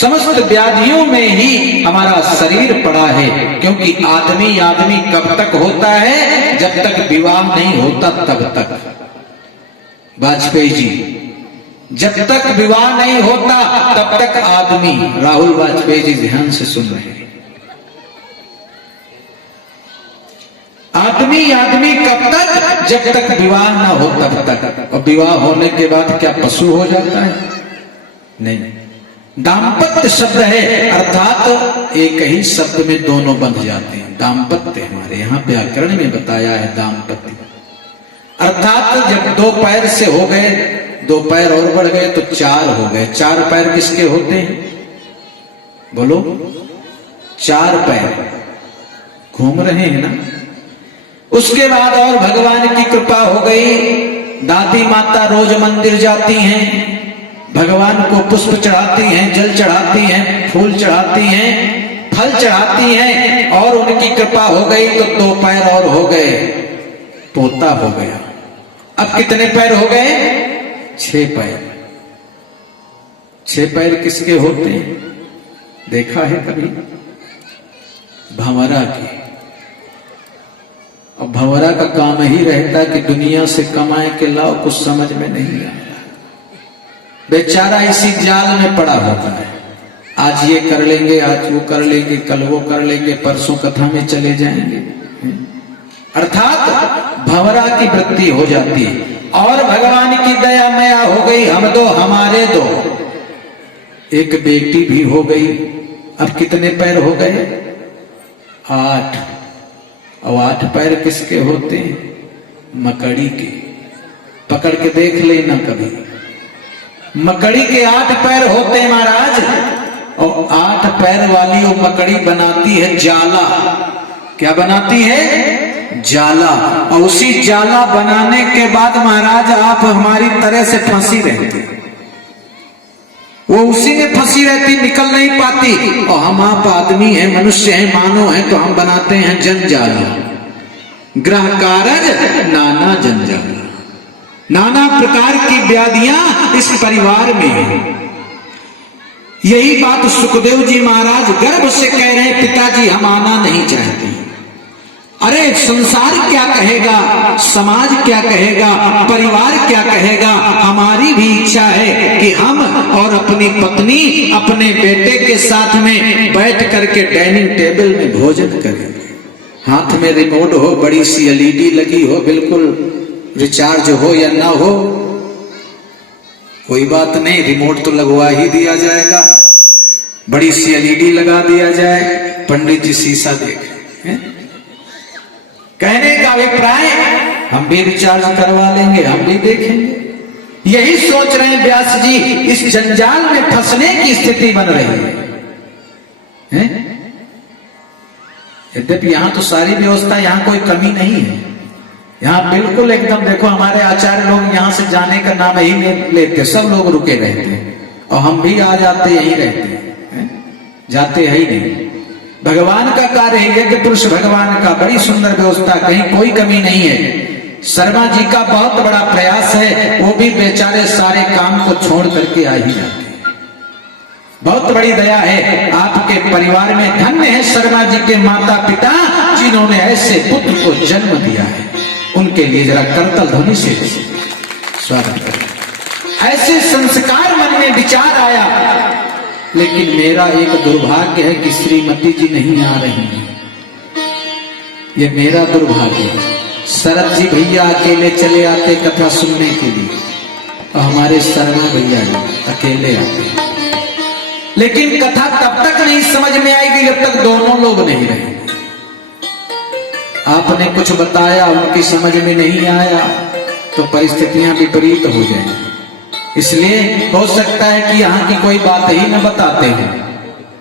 समस्त व्याधियों में ही हमारा शरीर पड़ा है, क्योंकि आदमी कब तक होता है? जब तक विवाह नहीं होता तब तक। वाजपेयी जी, जब तक विवाह नहीं होता तब तक आदमी। राहुल वाजपेयी जी ध्यान से सुन रहे हैं। आदमी कब तक? जब तक विवाह ना हो तब तक। और विवाह होने के बाद क्या पशु हो जाता है? नहीं। दाम्पत्य शब्द है, अर्थात एक ही शब्द में दोनों बंध जाते हैं। दाम्पत्य हमारे यहाँ व्याकरण में बताया है दाम्पत्य, अर्थात जब दो पैर से हो गए, दो पैर और बढ़ गए तो चार हो गए। चार पैर किसके होते हैं? बोलो। चार पैर घूम रहे हैं ना। उसके बाद और भगवान की कृपा हो गई, दादी माता रोज मंदिर जाती हैं, भगवान को पुष्प चढ़ाती हैं, जल चढ़ाती हैं, फूल चढ़ाती हैं, फल चढ़ाती हैं, और उनकी कृपा हो गई तो दो पैर और हो गए, पोता हो गया। अब कितने पैर हो गए? 6 पैर। 6 पैर किसके होते हैं? देखा है कभी? भंवरा के। अब भंवरा का काम ही रहता कि दुनिया से कमाए के लाओ, कुछ समझ में नहीं आता। बेचारा इसी जाल में पड़ा होता है। आज ये कर लेंगे, आज वो कर लेंगे, कल वो कर लेंगे, परसों कथा में चले जाएंगे। अर्थात भंवरा की वृत्ति हो जाती है। और भगवान की दया मया हो गई, हम दो हमारे दो, एक बेटी भी हो गई। अब कितने पैर हो गए? 8। और 8 पैर किसके होते हैं? मकड़ी के। पकड़ के देख लेना कभी। मकड़ी के 8 पैर होते हैं महाराज। और 8 पैर वाली वो मकड़ी बनाती है जाला। क्या बनाती है? जाला। और उसी जाला बनाने के बाद महाराज आप हमारी तरह से फंसी रहती, वो उसी में फंसी रहती, निकल नहीं पाती। और हम आप आदमी हैं, मनुष्य हैं, मानव हैं, तो हम बनाते हैं जंजाला। ग्रह कारज नाना जंजाला। नाना प्रकार की व्याधियां इस परिवार में हैं। यही बात सुखदेव जी महाराज गर्व से कह रहे हैं, पिताजी हम आना नहीं चाहते। अरे संसार क्या कहेगा, समाज क्या कहेगा, परिवार क्या कहेगा? हमारी भी इच्छा है कि हम और अपनी पत्नी अपने बेटे के साथ में बैठ करके डाइनिंग टेबल में भोजन करें। हाथ में रिमोट हो, बड़ी सी एलईडी लगी हो, बिल्कुल रिचार्ज हो या ना हो, कोई बात नहीं, रिमोट तो लगवा ही दिया जाएगा। बड़ी सी एलईडी लगा दिया जाए, पंडित जी शीशा देखें। कहने का अभिप्राय हम भी रिचार्ज करवा लेंगे, हम भी देखेंगे। यही सोच रहे हैं व्यास जी। इस जंजाल में फंसने की स्थिति बन रही है। यद्यपि यहां तो सारी व्यवस्था, यहां कोई कमी नहीं है। यहाँ बिल्कुल एकदम देखो, हमारे आचार्य लोग यहाँ से जाने का नाम ही नहीं लेते, सब लोग रुके रहते हैं। और हम भी आ जाते यहीं रहते हैं, जाते ही नहीं। भगवान का कार्य है, यज्ञ पुरुष भगवान का, बड़ी सुंदर व्यवस्था, कहीं कोई कमी नहीं है। शर्मा जी का बहुत बड़ा प्रयास है, वो भी बेचारे सारे काम को छोड़ करके आ ही जाते हैं। बहुत बड़ी दया है आपके परिवार में। धन्य है शर्मा जी के माता पिता, जिन्होंने ऐसे पुत्र को जन्म दिया है। उनके लिए जरा करतल ध्वनि से स्वागत करें। ऐसे संस्कार मन में विचार आया, लेकिन मेरा एक दुर्भाग्य है कि श्रीमती जी नहीं आ रही है। ये मेरा दुर्भाग्य है। शरद जी भैया अकेले चले आते कथा सुनने के लिए, और हमारे शर्मा भैया जी अकेले आते हैं। लेकिन कथा तब तक नहीं समझ में आएगी जब तक दोनों लोग नहीं रहेंगे। आपने कुछ बताया, उनकी समझ में नहीं आया, तो परिस्थितियां विपरीत हो जाएंगी। इसलिए हो सकता है कि यहाँ की कोई बात ही न बताते हैं,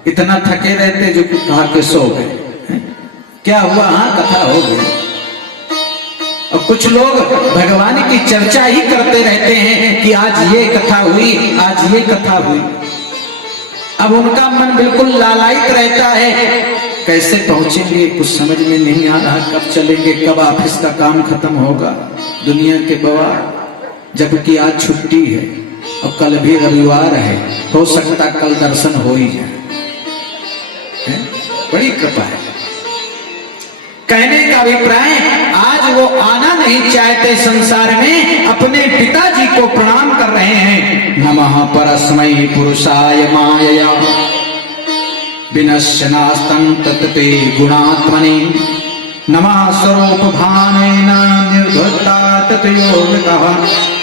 इतना थके रहते जो कहा के सो गए। क्या हुआ? हाँ कथा हो गई। और कुछ लोग भगवान की चर्चा ही करते रहते हैं कि आज ये कथा हुई, आज ये कथा हुई। अब उनका मन बिल्कुल लालायित रहता है, कैसे पहुंचेंगे कुछ समझ में नहीं आ रहा, कब चलेंगे, कब ऑफिस का काम खत्म होगा, दुनिया के बवाल। जबकि आज छुट्टी है और कल भी रविवार है। हो सकता कल दर्शन हो ही जाए। बड़ी कृपा है। कहने का अभिप्राय, आज वो आना नहीं चाहते संसार में, अपने पिताजी को प्रणाम कर रहे हैं। नमः परस्मै पुरुषाय मायया विनश्यनास्तं तत्ते गुणात्मने नमः स्वरूप भानेन निर्धत्ता ततयोगतः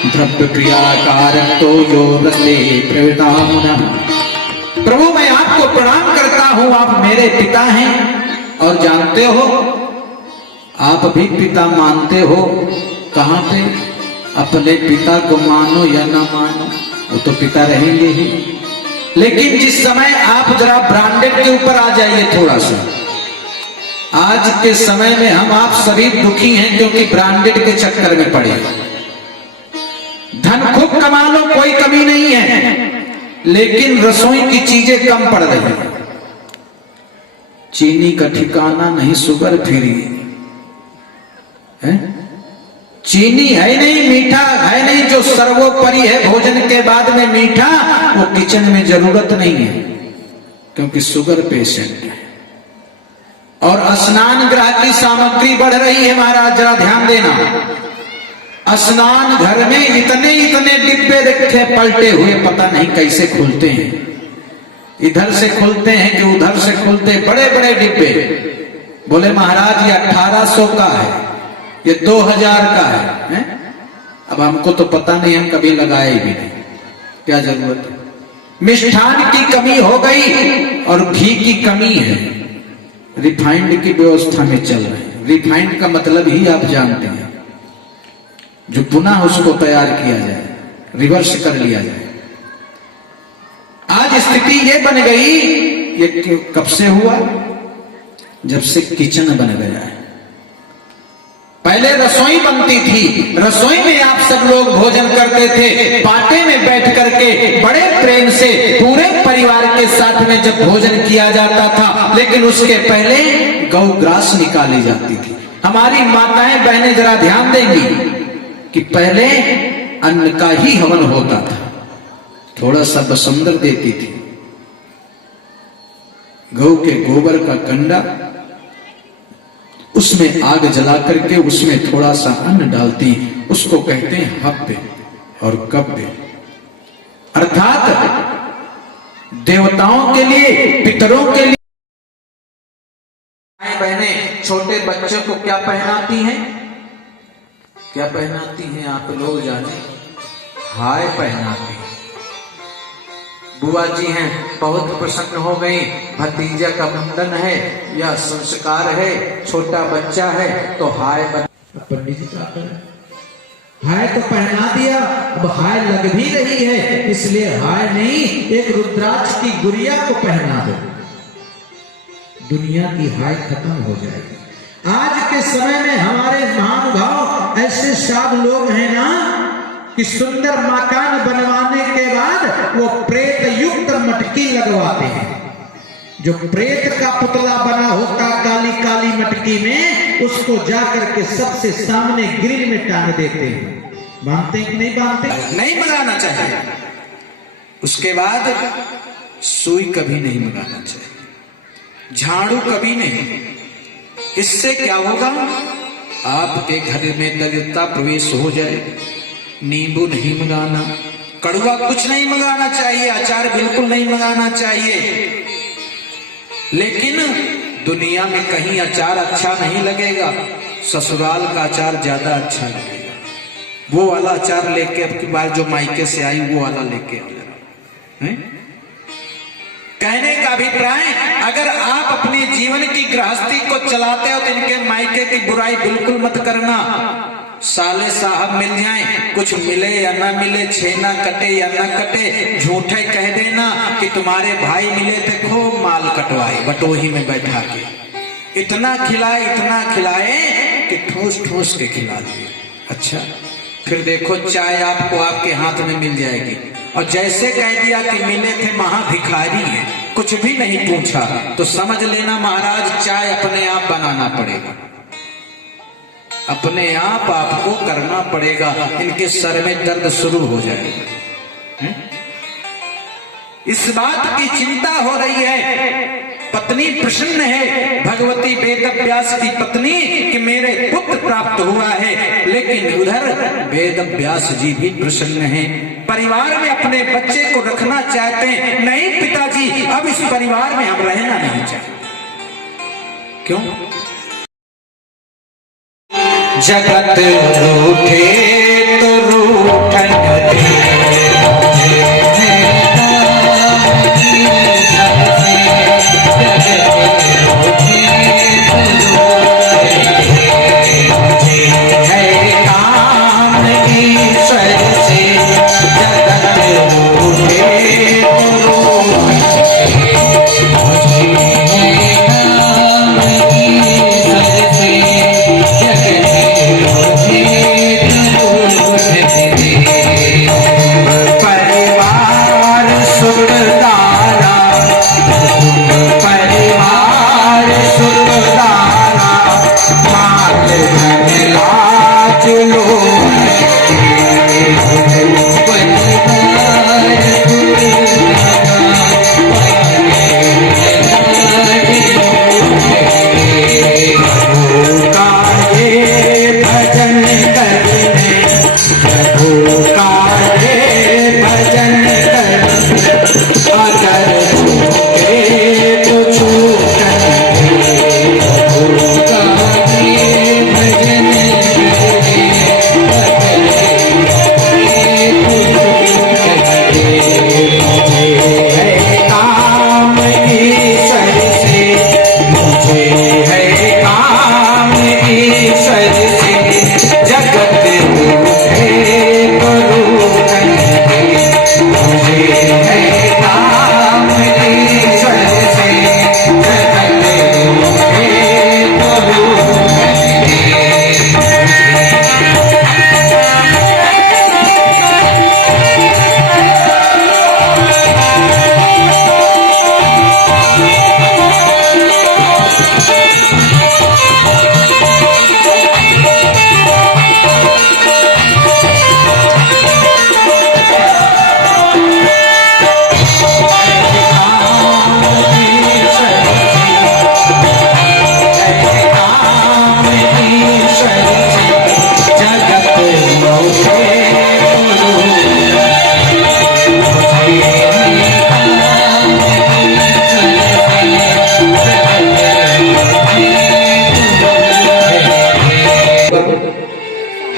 द्रव्य क्रियाकारक्तो यो वृत्ते प्रवृत्तामुनः। प्रभु मैं आपको प्रणाम करता हूं, आप मेरे पिता हैं। और जानते हो, आप भी पिता मानते हो। कहां पे? अपने पिता को मानो या ना मानो, वो तो पिता रहेंगे ही। लेकिन जिस समय आप जरा ब्रांडेड के ऊपर आ जाइए थोड़ा सा। आज के समय में हम आप सभी दुखी हैं क्योंकि ब्रांडेड के चक्कर में पड़े। धन खूब कमा लो, कोई कमी नहीं है, लेकिन रसोई की चीजें कम पड़ रही हैं। चीनी का ठिकाना नहीं, शुगर फ्री है। चीनी है नहीं, मीठा है नहीं, जो सर्वोपरि है भोजन के बाद में मीठा, वो किचन में जरूरत नहीं है क्योंकि शुगर पेशेंट है। और स्नान गृह की सामग्री बढ़ रही है महाराज, जरा ध्यान देना। स्नान घर में इतने इतने डिब्बे रखे पलटे हुए, पता नहीं कैसे खुलते हैं। इधर से खुलते हैं कि उधर से खुलते, बड़े बड़े डिब्बे। बोले महाराज ये 1800 का है, ये 2000 का है? अब हमको तो पता नहीं, हम कभी लगाए भी नहीं, क्या जरूरत है। मिष्ठान की कमी हो गई और घी की कमी है, रिफाइंड की व्यवस्था में चल रहे हैं। रिफाइंड का मतलब ही आप जानते हैं, जो पुनः उसको तैयार किया जाए, रिवर्स कर लिया जाए। आज स्थिति ये बन गई, ये कब से हुआ? जब से किचन बन गया है। पहले रसोई बनती थी, रसोई में आप सब लोग भोजन करते थे, पाटे में बैठ करके बड़े प्रेम से पूरे परिवार के साथ में जब भोजन किया जाता था। लेकिन उसके पहले गौग्रास निकाली जाती थी। हमारी माताएं बहनें जरा ध्यान देंगी कि पहले अन्न का ही हवन होता था। थोड़ा सा बसंदर देती थी, गौ के गोबर का कंडा, उसमें आग जला करके उसमें थोड़ा सा अन्न डालती, उसको कहते हैं हव्य और कव्य। अर्थात देवताओं के लिए, पितरों के लिए। बहनें छोटे बच्चों को क्या पहनाती हैं? क्या पहनाती हैं आप लोग जाने? हाय पहनाती हैं। बुआ जी हैं, बहुत प्रसन्न हो गई, भतीजा का मुंडन है या संस्कार है, छोटा बच्चा है तो हाय पंडित जी का हाय तो पहना दिया, अब हाय लग भी रही है, इसलिए हाय नहीं, एक रुद्राक्ष की गुड़िया को पहना दो, दुनिया की हाय खत्म हो जाएगी। आज के समय में हमारे महानुभाव ऐसे साधु लोग हैं ना कि सुंदर मकान बनवाने के बाद वो प्रेत युक्त मटकी लगवाते हैं। जो प्रेत का पुतला बना होता काली काली मटकी में, उसको जाकर के सबसे सामने ग्रिल में टांग देते हैं। मानते कि नहीं मानते? नहीं मंगाना चाहिए। उसके बाद सुई कभी नहीं मंगाना चाहिए, झाड़ू कभी नहीं। इससे क्या होगा? आपके घर में दरिद्रता प्रवेश हो जाए। नींबू नहीं मंगाना, कड़वा कुछ नहीं मंगाना चाहिए, अचार बिल्कुल नहीं मंगाना चाहिए। लेकिन दुनिया में कहीं अचार अच्छा नहीं लगेगा, ससुराल का अचार ज्यादा अच्छा लगेगा। वो वाला अचार लेके अब की बार जो मायके से आई वो वाला लेके आ। कहने का अभिप्राय, अगर आप अपने जीवन की गृहस्थी को चलाते हो तो इनके मायके की बुराई बिल्कुल मत करना। साले साहब मिल जाए, कुछ मिले या ना मिले, छेना कटे या ना कटे, झूठे कह देना कि तुम्हारे भाई मिले थे, खूब माल कटवाए बटोही में बैठा के, इतना खिलाए कि ठोस ठोस के खिला दिए। अच्छा, फिर देखो चाय आपको आपके हाथ में मिल जाएगी, और जैसे कह दिया कि मिले थे महाभिखारी है, कुछ भी नहीं पूछा, तो समझ लेना महाराज चाय अपने आप बनाना पड़ेगा, अपने आप आपको करना पड़ेगा। इनके सर में दर्द शुरू हो जाएगा। इस बात की चिंता हो रही है, पत्नी प्रसन्न है, भगवती वेद व्यास की पत्नी कि मेरे पुत्र प्राप्त हुआ है, लेकिन उधर वेद व्यास जी भी प्रसन्न हैं, परिवार में अपने बच्चे को रखना चाहते हैं। नहीं पिताजी, अब इस परिवार में हम रहना नहीं चाहते। क्यों? जगत रूठे तो रूठन दे,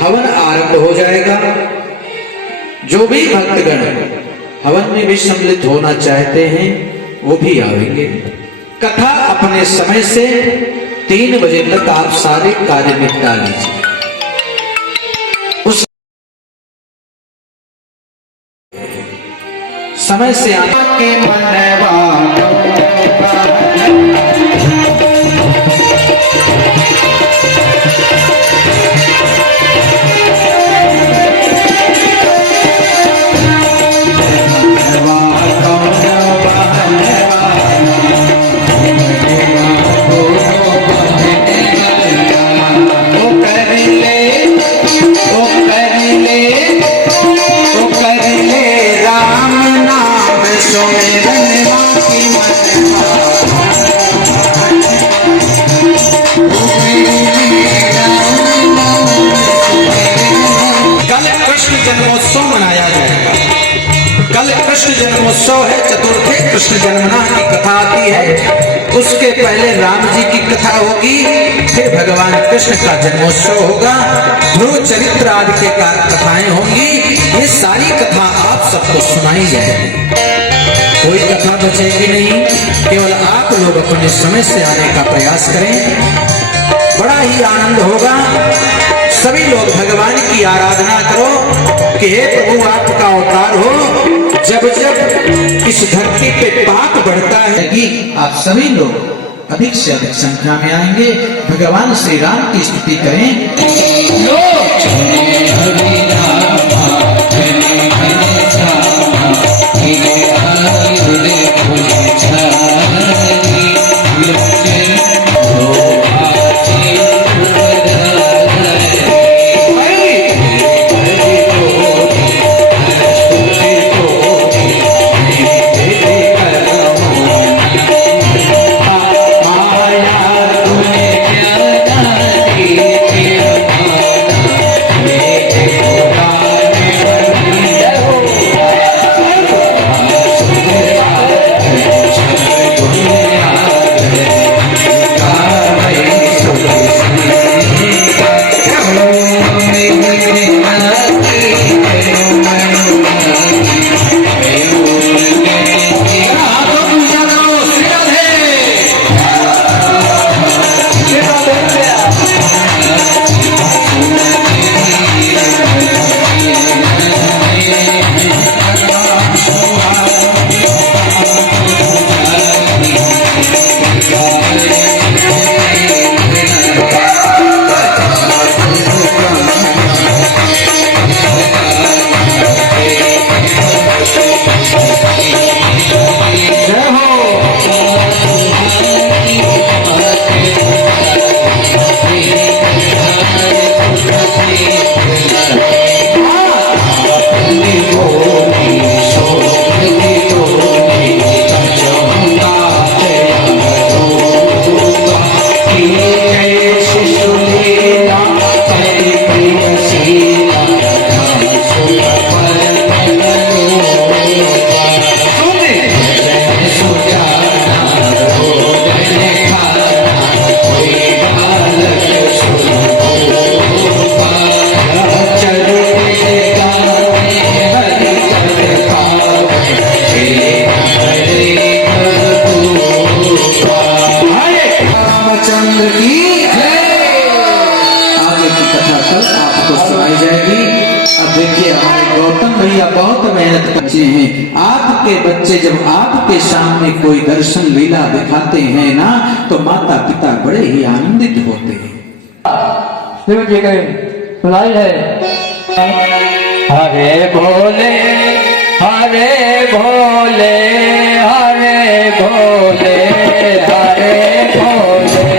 हवन आरंभ हो जाएगा। जो भी भक्तगण हवन में भी सम्मिलित होना चाहते हैं वो भी आएंगे। कथा अपने समय से 3 बजे तक आप सारे कार्य निपटा लीजिए। उस समय से आके जन्मोत्सव मनाया जाएगा। कल कृष्ण जन्मोत्सव है, चतुर्थे कृष्ण जन्मना की कथा आती है। उसके पहले राम जी की कथा होगी, फिर भगवान कृष्ण का जन्मोत्सव होगा, ध्रुव चरित्र आदि के कथाएं होंगी। ये सारी कथा आप सबको सुनाई जाएगी, कोई कथा बचेगी नहीं। केवल आप लोग अपने समय से आने का प्रयास करें, बड़ा ही आनंद होगा। सभी लोग भगवान की आराधना करो कि हे प्रभु आपका अवतार हो। जब जब इस धरती पे पाप बढ़ता है कि आप सभी लोग अधिक से अधिक संख्या में आएंगे, भगवान श्री राम की स्तुति करें। भैया बहुत मेहनत करते हैं। आपके बच्चे जब आपके सामने कोई दर्शन लीला दिखाते हैं ना, तो माता पिता बड़े ही आनंदित होते हैं। शिव जी की सुनाई है, हरे भोले हरे भोले हरे भोले हरे भोले हरे भोले हरे भोले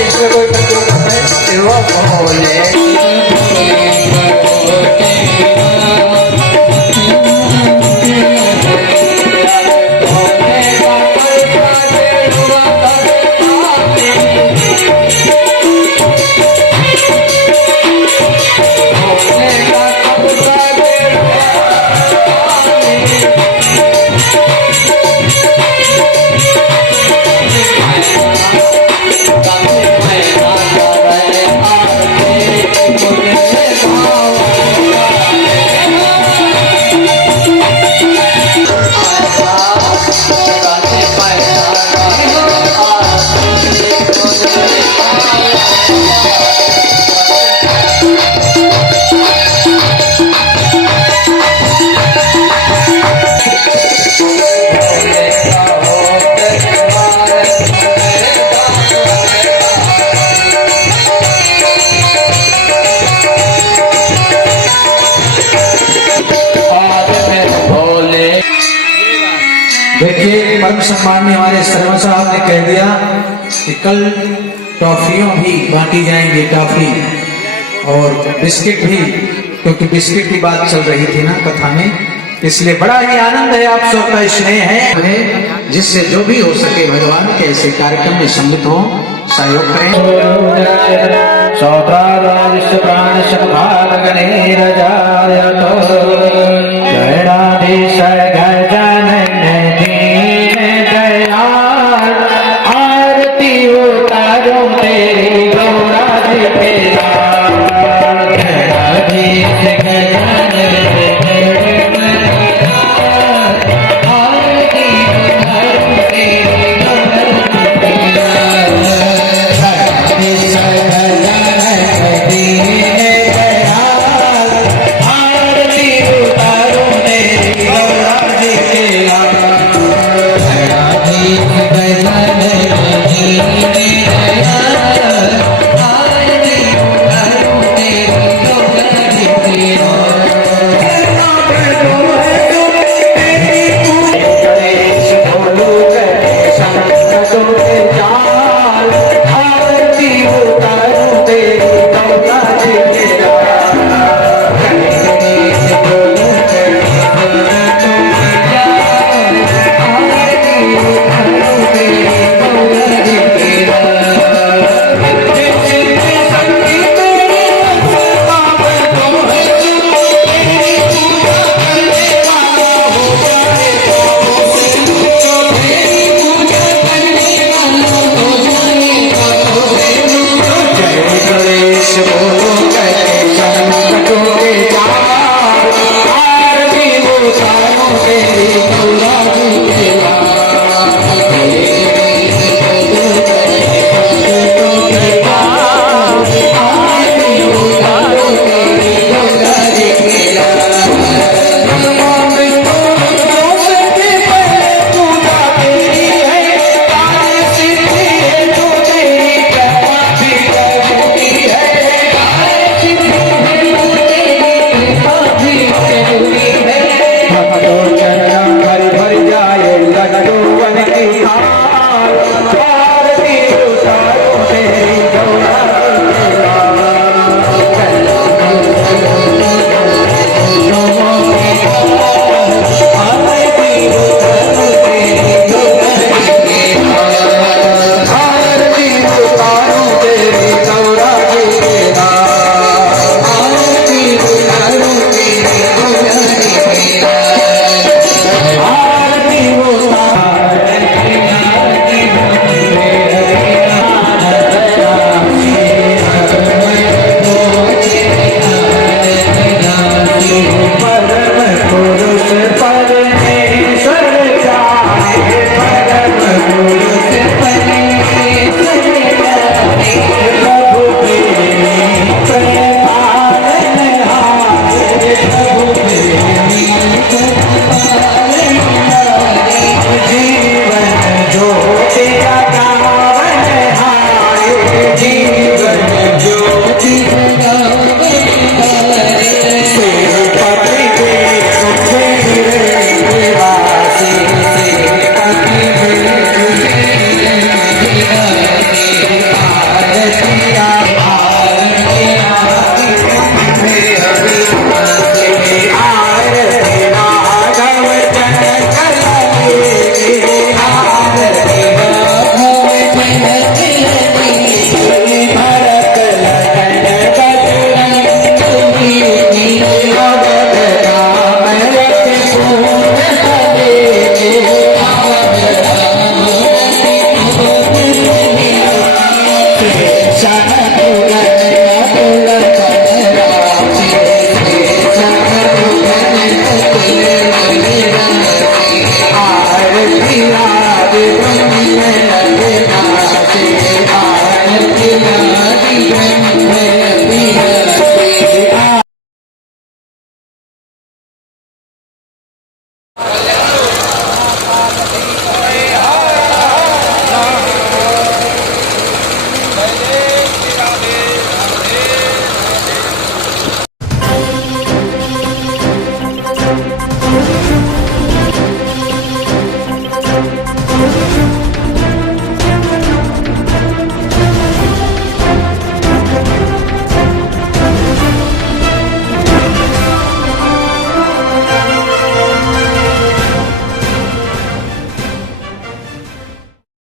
इसमें कोई कंट्रोल नहीं, शिव भोले देखिए परम सम्माननीय हमारे शर्मा साहब ने कह दिया कि कल टॉफियों भी बांटी जाएंगी, टॉफी और बिस्किट भी, क्योंकि बिस्किट की बात चल रही थी ना कथा में, इसलिए बड़ा ही आनंद है। आप सबका स्नेह है, जिससे जो भी हो सके भगवान के ऐसे कार्यक्रम में सम्मिलित हो, सहयोग करें। आरती उतारूं तेरी गौरा जी के जीवन जो तेरा